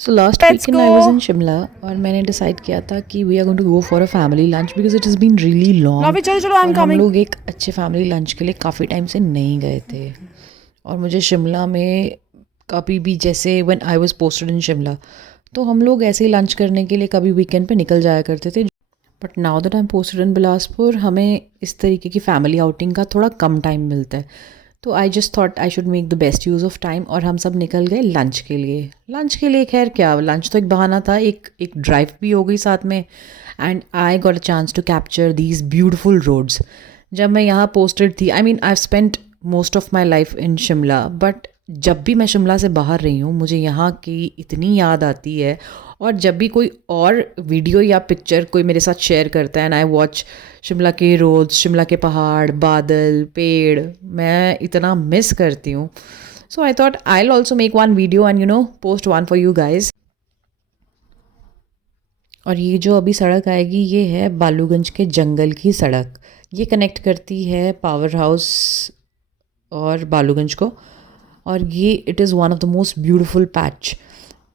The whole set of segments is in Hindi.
So last Let's weekend I was go. In Shimla और मैंने डिसाइड किया था कि we are going to go for a family lunch because it has been really long. Lovey, चलो चलो, I'm और हम coming. लोग एक अच्छे फैमिली लंच के लिए काफ़ी टाइम से नहीं गए थे। और मुझे शिमला में कभी भी जैसे when I was posted in Shimla तो हम लोग ऐसे ही लंच करने के लिए कभी वीकेंड पे निकल जाया करते थे। But now that I am posted in Bilaspur हमें इस तरीके की फ़ैमिली आउटिंग का थोड़ा कम टाइम मिलता है। तो I just thought I should make the best use of time और हम सब निकल गए लंच के लिए। लंच के लिए खैर क्या, लंच तो एक बहाना था, एक ड्राइव भी हो गई साथ में। And I got a chance to capture these beautiful roads. जब मैं यहाँ पोस्टेड थी, I mean I spent most of my life in Shimla, but जब भी मैं शिमला से बाहर रही हूँ मुझे यहाँ की इतनी याद आती है। और जब भी कोई और वीडियो या पिक्चर कोई मेरे साथ शेयर करता है एंड आई वॉच शिमला के रोड्स, शिमला के पहाड़, बादल, पेड़, मैं इतना मिस करती हूँ। So I thought I will also make one video and post one for you guys. और ये जो अभी सड़क आएगी ये है बालूगंज के जंगल की सड़क। ये कनेक्ट करती है पावर हाउस और बालूगंज को। और ये it is one of the most beautiful patch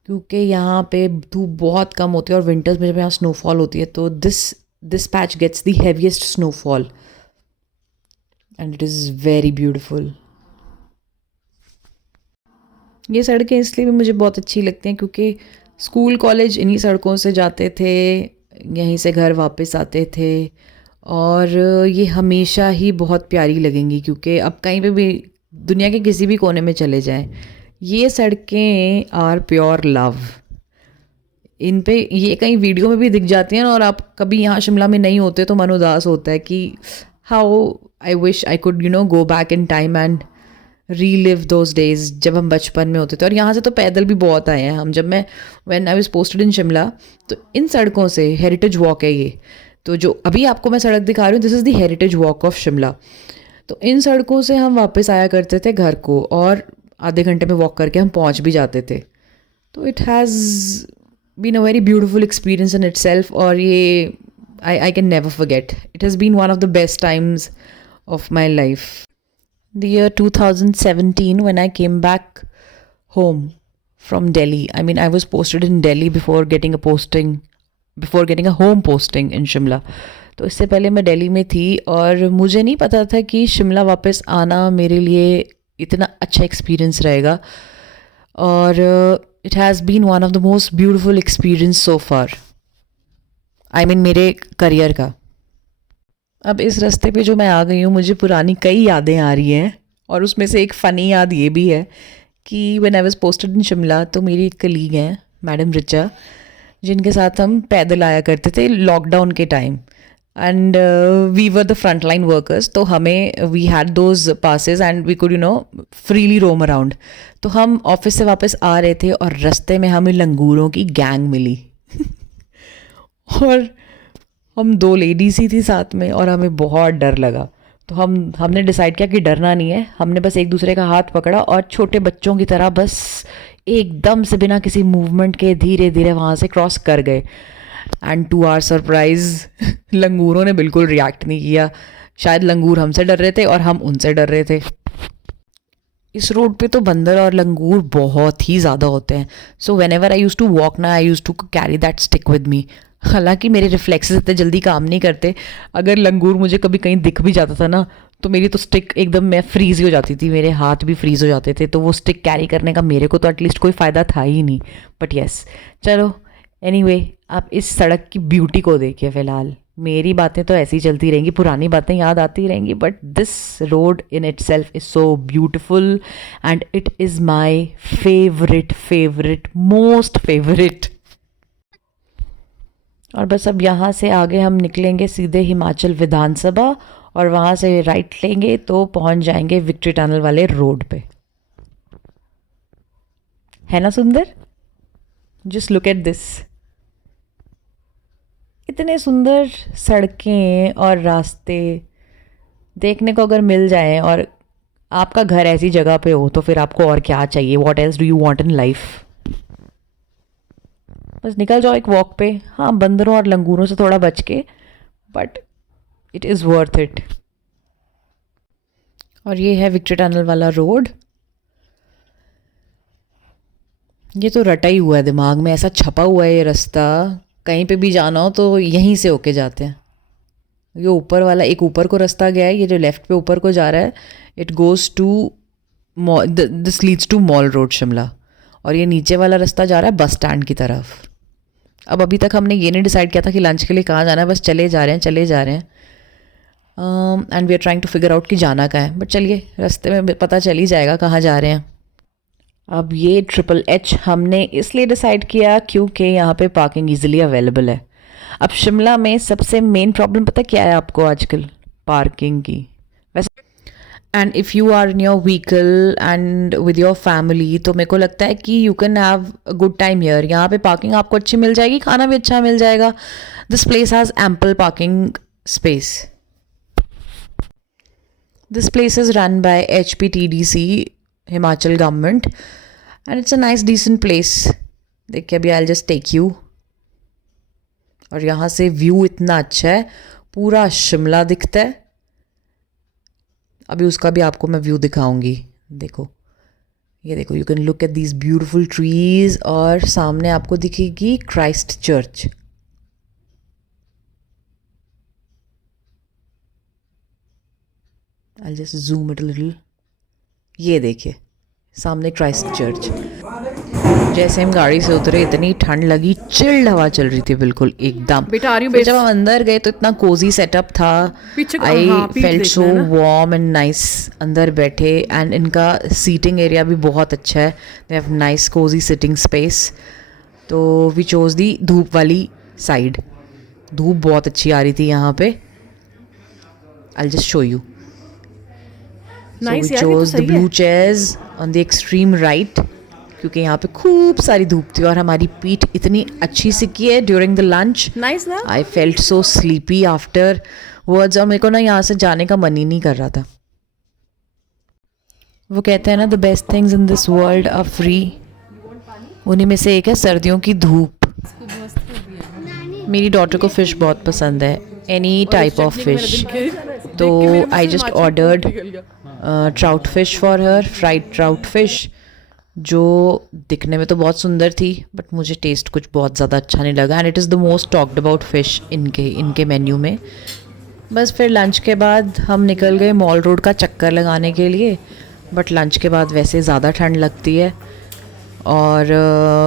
क्योंकि यहाँ पे धूप बहुत कम होती है और विंटर्स में जब यहाँ स्नोफॉल होती है तो this patch gets the heaviest snowfall and it is very beautiful. ये सड़कें इसलिए भी मुझे बहुत अच्छी लगती हैं क्योंकि स्कूल कॉलेज इन्हीं सड़कों से जाते थे, यहीं से घर वापस आते थे। और ये हमेशा ही बहुत प्यारी लगेंगी क्योंकि अब कहीं पे भी दुनिया के किसी भी कोने में चले जाएं, ये सड़कें आर प्योर लव। इन पे ये कहीं वीडियो में भी दिख जाती हैं और आप कभी यहाँ शिमला में नहीं होते तो मन उदास होता है कि how I wish I could go back in time and relive those days जब हम बचपन में होते थे। और यहाँ से तो पैदल भी बहुत आए हैं हम। जब मैं when I was posted in Shimla तो इन सड़कों से हेरिटेज वॉक है ये, तो जो अभी आपको मैं सड़क दिखा रही हूँ this is the heritage walk of Shimla. तो इन सड़कों से हम वापस आया करते थे घर को और आधे घंटे में वॉक करके हम पहुँच भी जाते थे। तो it has been a very beautiful experience in itself. और ये I can never forget, it has been one of the best times of my life. The year 2017, when I came back home from Delhi, I mean, I was posted in Delhi before getting a home posting in Shimla. तो इससे पहले मैं दिल्ली में थी और मुझे नहीं पता था कि शिमला वापस आना मेरे लिए इतना अच्छा एक्सपीरियंस रहेगा। और it has been one of the most beautiful experience so far, I mean मेरे करियर का। अब इस रास्ते पे जो मैं आ गई हूँ मुझे पुरानी कई यादें आ रही हैं और उसमें से एक फ़नी याद ये भी है कि when I was posted in Shimla तो मेरी एक कलीग हैं मैडम रिचा, जिनके साथ हम पैदल आया करते थे लॉकडाउन के time. And we were the front line workers, तो हमें we had those passes and we could freely roam around. तो हम ऑफिस से वापस आ रहे थे और रास्ते में हमें लंगूरों की गैंग मिली और हम दो लेडीज़ ही थी साथ में और हमें बहुत डर लगा। तो हमने डिसाइड किया कि डरना नहीं है। हमने बस एक दूसरे का हाथ पकड़ा और छोटे बच्चों की तरह बस एकदम से बिना किसी मूवमेंट के धीरे धीरे वहाँ से क्रॉस कर गए। एंड टू आवर सरप्राइज लंगूरों ने बिल्कुल रिएक्ट नहीं किया। शायद लंगूर हमसे डर रहे थे और हम उनसे डर रहे थे। इस रोड पे तो बंदर और लंगूर बहुत ही ज़्यादा होते हैं। So whenever I use to walk ना I use to carry that stick with me. हालांकि मेरे रिफ्लेक्सेस इतने जल्दी काम नहीं करते। अगर लंगूर मुझे कभी कहीं दिख भी जाता था ना तो मेरी तो स्टिक एकदम मैं फ्रीज ही हो जाती थी, मेरे हाथ भी फ्रीज हो जाते थे। तो वो स्टिक कैरी करने का मेरे को तो एटलीस्ट कोई फ़ायदा था ही नहीं। बट येस, चलो एनीवे, आप इस सड़क की ब्यूटी को देखिए। फ़िलहाल मेरी बातें तो ऐसी चलती रहेंगी, पुरानी बातें याद आती रहेंगी, but this road in it self is so beautiful and it is my favourite most favourite. और बस अब यहाँ से आगे हम निकलेंगे सीधे हिमाचल विधानसभा और वहाँ से राइट लेंगे तो पहुँच जाएंगे विक्ट्री टनल वाले रोड पे। है ना सुंदर? Just look at this. इतने सुंदर सड़कें और रास्ते देखने को अगर मिल जाएं और आपका घर ऐसी जगह पे हो तो फिर आपको और क्या चाहिए? What else do you want in life? बस निकल जाओ एक वॉक पे, हाँ बंदरों और लंगूरों से थोड़ा बच के, but it is worth it. और ये है विक्ट्री टनल वाला रोड। ये तो रटा ही हुआ है दिमाग में, ऐसा छपा हुआ है ये रास्ता, कहीं पे भी जाना हो तो यहीं से होके जाते हैं। ये ऊपर वाला एक ऊपर को रास्ता गया है, ये जो लेफ़्ट पे ऊपर को जा रहा है, it goes to this leads to mall road Shimla. और ये नीचे वाला रास्ता जा रहा है बस स्टैंड की तरफ। अब अभी तक हमने ये नहीं डिसाइड किया था कि लंच के लिए कहाँ जाना है, बस चले जा रहे हैं चले जा रहे हैं। And we are trying to figure out कि जाना कहाँ है, बट चलिए रास्ते में पता चल ही जाएगा कहाँ जा रहे हैं। अब ये HHH हमने इसलिए डिसाइड किया क्योंकि यहाँ पे पार्किंग इजीली अवेलेबल है। अब शिमला में सबसे मेन प्रॉब्लम पता क्या है आपको आजकल? पार्किंग की। वैसे and if you are in your vehicle and with your family तो मेरे को लगता है कि you can have a good time here. यहाँ पे पार्किंग आपको अच्छी मिल जाएगी, खाना भी अच्छा मिल जाएगा। This place has ample parking space. This place is run by HPTDC, Himachal government, and it's a nice decent place. देखिए अभी I'll just take you। और यहाँ से व्यू इतना अच्छा है, पूरा शिमला दिखता है। अभी उसका भी आपको मैं व्यू दिखाऊंगी। देखो ये देखो, you can look at these beautiful trees और सामने आपको दिखेगी Christ church. I'll just zoom it a little। ये देखिए सामने क्राइस्ट चर्च। जैसे हम गाड़ी से उतरे इतनी ठंड लगी, चिल्ड हवा चल रही थी बिल्कुल एकदम। फिर जब हम अंदर गए तो इतना कोजी सेटअप था। I felt so warm and nice अंदर बैठे। एंड इनका सीटिंग एरिया भी बहुत अच्छा है। They have nice cosy sitting space. तो वी चोज दी धूप वाली साइड। धूप बहुत अच्छी आ रही थी यहाँ पे। I just show you. So we chose the blue chairs on the extreme right क्योंकि यहाँ पे खूब सारी धूप थी और हमारी पीठ इतनी अच्छी सिकी है ड्यूरिंग द लंच। नाइस ना? I felt so sleepy after words. और मेरे को ना यहाँ से जाने का मन ही नहीं कर रहा था। वो कहते हैं ना the best things in this world are free. उन्हीं में से एक है सर्दियों की धूप। मेरी डॉटर को फ़िश बहुत पसंद है, एनी टाइप ऑफ फिश। तो I just ordered trout fish for her, fried trout fish, जो दिखने में तो बहुत सुंदर थी बट मुझे टेस्ट कुछ बहुत ज़्यादा अच्छा नहीं लगा। And it is the most talked about fish इनके मेन्यू में। बस फिर लंच के बाद हम निकल गए मॉल रोड का चक्कर लगाने के लिए। बट लंच के बाद वैसे ज़्यादा ठंड लगती है और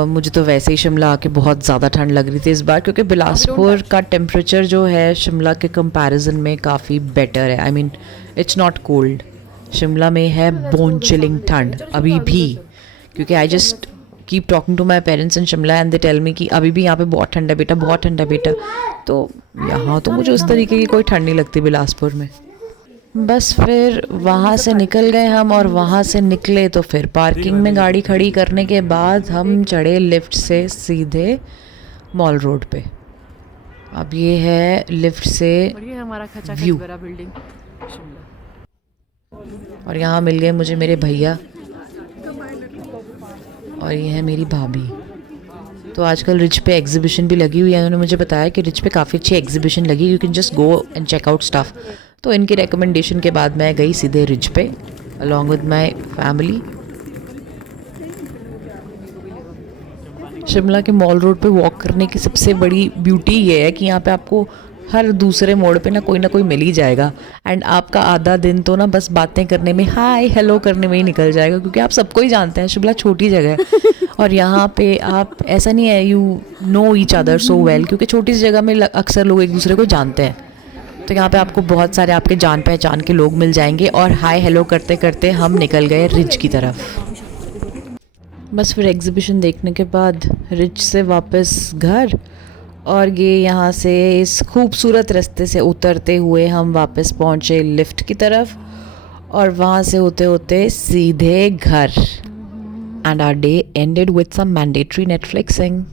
मुझे तो वैसे ही शिमला आके बहुत ज़्यादा ठंड लग रही थी इस बार, क्योंकि बिलासपुर का टेम्परेचर जो है शिमला के कंपैरिजन में काफ़ी बेटर है। I mean it's not cold. Shimla में है बोन चिलिंग ठंड अभी भी, क्योंकि I just keep talking to my parents in Shimla and they tell me कि अभी भी यहाँ पे बहुत ठंड है बेटा, बहुत ठंड है बेटा। तो यहाँ तो मुझे उस तरीके की कोई ठंड नहीं लगती बिलासपुर में। बस फिर वहाँ से निकल गए हम और वहाँ से निकले तो फिर पार्किंग में गाड़ी खड़ी करने के बाद हम चढ़े लिफ्ट से सीधे मॉल रोड पे। अब ये है लिफ्ट से व्यू। और यहाँ मिल गए मुझे मेरे भैया और ये है मेरी भाभी। तो आजकल रिच पे एग्जीबिशन भी लगी हुई है। उन्होंने मुझे बताया कि रिच पे काफ़ी अच्छी एग्जीबिशन लगी, you can just go and check out stuff. तो इनकी रिकमेंडेशन के बाद मैं गई सीधे रिच पे along with my family. Shimla के मॉल रोड पे वॉक करने की सबसे बड़ी ब्यूटी ये है कि यहाँ पे आपको हर दूसरे मोड़ पे ना कोई मिल ही जाएगा। एंड आपका आधा दिन तो ना बस बातें करने में, हाय हेलो करने में ही निकल जाएगा, क्योंकि आप सबको ही जानते हैं। शिमला छोटी जगह है और यहाँ पे आप ऐसा नहीं है you know each other so well, क्योंकि छोटी सी जगह में अक्सर लोग एक दूसरे को जानते हैं। तो यहाँ पे आपको बहुत सारे आपके जान पहचान के लोग मिल जाएंगे। और हाय हेलो करते करते हम निकल गए रिच की तरफ। बस फिर एग्जीबिशन देखने के बाद रिच से वापस घर, और ये यहाँ से इस खूबसूरत रास्ते से उतरते हुए हम वापस पहुँचे लिफ्ट की तरफ और वहाँ से होते होते सीधे घर। And our day ended with some mandatory नेटफ्लिक्सिंग।